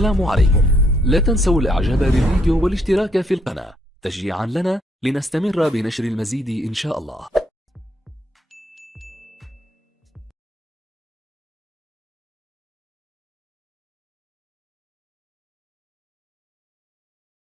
السلام عليكم. لا تنسوا الاعجاب بالفيديو والاشتراك في القناة تشجيعا لنا لنستمر بنشر المزيد إن شاء الله.